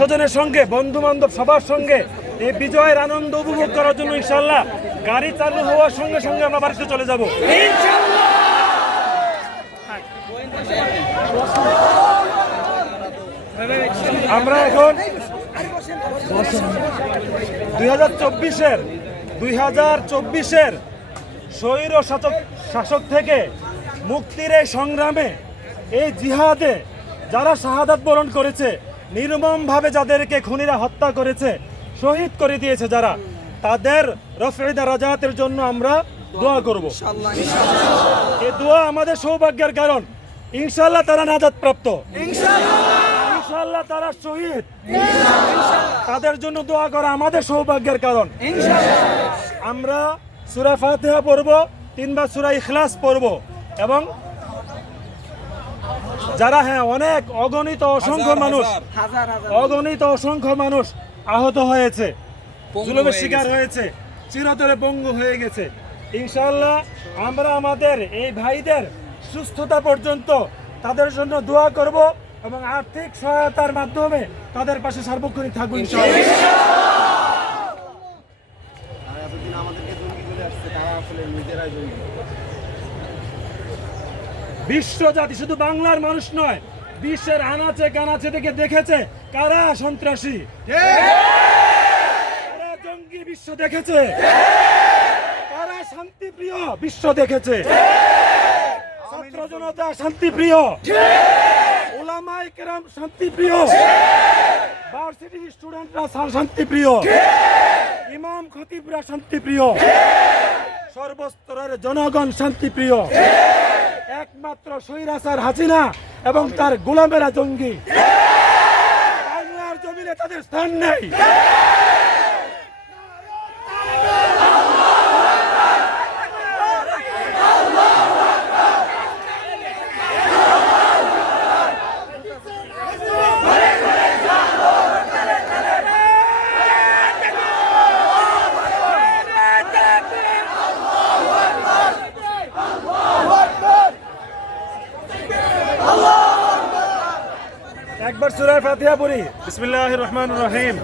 স্বজনের সঙ্গে, বন্ধু বান্ধব সবার সঙ্গে এই বিজয়ের আনন্দ উপভোগ করার জন্য ইনশাআল্লাহ গাড়ি চালু হওয়ার সঙ্গে সঙ্গে আমরা বাড়িতে চলে যাব আমরা এখন 2024-এর স্বৈর শাসক থেকে মুক্তির এই সংগ্রামে, এই জিহাদে যারা শাহাদাত বরণ করেছে, নির্মমভাবে যাদেরকে খুনিরা হত্যা করেছে, শহীদ করে দিয়েছে যারা, তাদের রফে দারাজাতের জন্য আমরা দোয়া করব। এই দোয়া আমাদের সৌভাগ্যের কারণ। ইনশাআল্লাহ তারা নাজাত প্রাপ্ত, ইনশাআল্লাহ তারা শহীদ, তাদের জন্য দোয়া করা আমাদের সৌভাগ্যের কারণ। আমরা সূরা ফাতিহা পড়ব, 3 বার সূরা ইখলাস পড়ব এবং যারা অনেক অগণিত অসংখ্য মানুষ আহত হয়েছে, জুলুমের শিকার হয়েছে, চিরতরে পঙ্গু হয়ে গেছে। ইনশাআল্লাহ আমরা আমাদের এই ভাইদের সুস্থতা পর্যন্ত তাদের জন্য দোয়া করব এবং আর্থিক সহায়তার মাধ্যমে তাদের পাশে সার্বক্ষণিক থাকবো ইনশাআল্লাহ। বিশ্ব জাতি, শুধু বাংলার মানুষ নয়, বিশ্বের আনাচে কানাচে থেকে দেখেছে কারা সন্ত্রাসী, কারা জঙ্গি বিশ্ব দেখেছে, কারা শান্তিপ্রিয় বিশ্ব দেখেছে। ছাত্র জনতা শান্তিপ্রিয়, উলামায়ে কেরাম শান্তিপ্রিয়, ভার্সিটি স্টুডেন্টরা শান্তিপ্রিয়, ইমাম খতিবরা শান্তিপ্রিয়, সর্বস্তরের জনগণ শান্তিপ্রিয়। একমাত্র স্বৈরাচার হাসিনা এবং তার গোলামেরা জঙ্গি, বাংলার জমিনে তাদের স্থান নেই। একবার সূরা ফাতিহা পড়ি। বিসমিল্লাহির রহমানির রহিম।